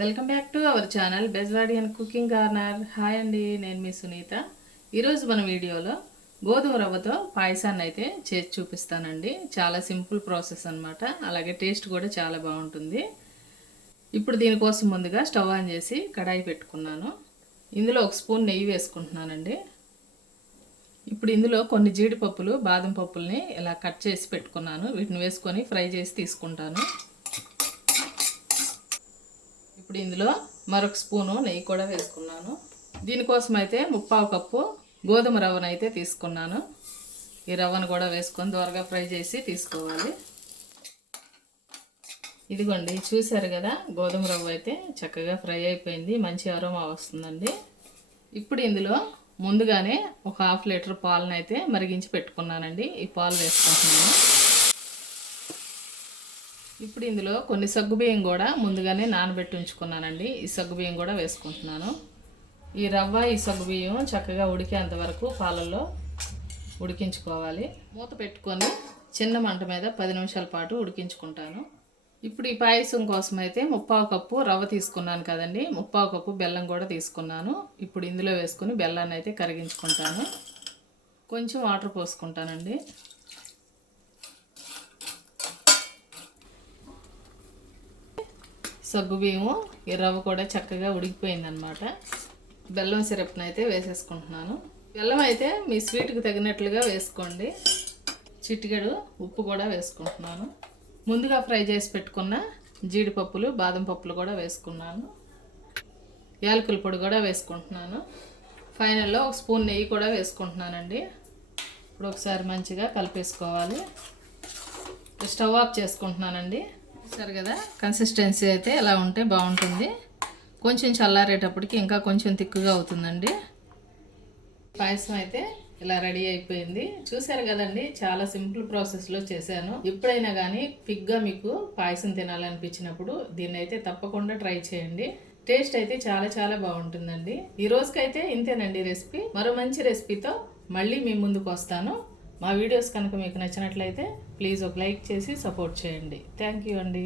Welcome back to our channel Bezwadi and cooking corner. Hi అండి, నేను మీ సునీత. ఈరోజు మన వీడియోలో గోధుమ రవ్వతో పాయసాన్ని అయితే చేసి చూపిస్తానండి. చాలా సింపుల్ ప్రాసెస్ అనమాట. అలాగే టేస్ట్ కూడా చాలా బాగుంటుంది. ఇప్పుడు దీనికోసం ముందుగా స్టవ్ ఆన్ చేసి కడాయి పెట్టుకున్నాను. ఇందులో ఒక స్పూన్ నెయ్యి వేసుకుంటున్నానండి. ఇప్పుడు ఇందులో కొన్ని జీడిపప్పులు, బాదం పప్పుల్ని ఇలా కట్ చేసి పెట్టుకున్నాను. వీటిని వేసుకొని ఫ్రై చేసి తీసుకుంటాను. ఇప్పుడు ఇందులో మరొక స్పూను నెయ్యి కూడా వేసుకున్నాను. దీనికోసం అయితే 1/4 కప్పు గోధుమ రవ్వను అయితే తీసుకున్నాను. ఈ రవ్వను కూడా వేసుకొని త్వరగా ఫ్రై చేసి తీసుకోవాలి. ఇదిగోండి, చూసారు కదా, గోధుమ రవ్వ అయితే చక్కగా ఫ్రై అయిపోయింది. మంచి అరోమా వస్తుందండి. ఇప్పుడు ఇందులో ముందుగానే ఒక 1/2 లీటర్ పాలను అయితే మరిగించి పెట్టుకున్నానండి. ఈ పాలు వేసుకుంటున్నాను. ఇప్పుడు ఇందులో కొన్ని సగ్గుబియ్యం కూడా ముందుగానే నానబెట్టి ఉంచుకున్నానండి. ఈ సగ్గుబియ్యం కూడా వేసుకుంటున్నాను. ఈ రవ్వ, ఈ సగ్గుబియ్యం చక్కగా ఉడికేంత వరకు పాలల్లో ఉడికించుకోవాలి. మూత పెట్టుకొని చిన్న మంట మీద 10 నిమిషాల పాటు ఉడికించుకుంటాను. ఇప్పుడు ఈ పాయసం కోసం అయితే 1/4 కప్పు రవ్వ తీసుకున్నాను కదండి, 1/4 కప్పు బెల్లం కూడా తీసుకున్నాను. ఇప్పుడు ఇందులో వేసుకుని బెల్లాన్ని అయితే కరిగించుకుంటాను. కొంచెం వాటర్ పోసుకుంటానండి. సగ్గుబియ్యము, ఈ రవ్వ కూడా చక్కగా ఉడికిపోయిందనమాట. బెల్లం సిరప్ని అయితే వేసేసుకుంటున్నాను. బెల్లం అయితే మీ స్వీట్కి తగినట్లుగా వేసుకోండి. చిటికెడు ఉప్పు కూడా వేసుకుంటున్నాను. ముందుగా ఫ్రై చేసి పెట్టుకున్న జీడిపప్పులు, బాదం పప్పులు కూడా వేసుకున్నాను. యాలకుల పొడి కూడా వేసుకుంటున్నాను. ఫైనల్లో ఒక స్పూన్ నెయ్యి కూడా వేసుకుంటున్నానండి. ఇప్పుడు ఒకసారి మంచిగా కలిపేసుకోవాలి. స్టవ్ ఆఫ్ చేసుకుంటున్నానండి. సరే కదా, కన్సిస్టెన్సీ అయితే ఎలా ఉంటే బాగుంటుంది. కొంచెం చల్లారేటప్పటికి ఇంకా కొంచెం తిక్కుగా అవుతుందండి. పాయసం అయితే ఇలా రెడీ అయిపోయింది. చూసారు కదండి, చాలా సింపుల్ ప్రాసెస్లో చేశాను. ఎప్పుడైనా కానీ క్విక్గా మీకు పాయసం తినాలనిపించినప్పుడు దీన్ని అయితే తప్పకుండా ట్రై చేయండి. టేస్ట్ అయితే చాలా చాలా బాగుంటుందండి. ఈ రోజుకైతే ఇంతేనండి రెసిపీ. మరో మంచి రెసిపీతో మళ్ళీ మీ ముందుకు వస్తాను. మా వీడియోస్ కనుక మీకు నచ్చినట్లయితే ప్లీజ్ ఒక లైక్ చేసి సపోర్ట్ చేయండి. థ్యాంక్ యూ అండి.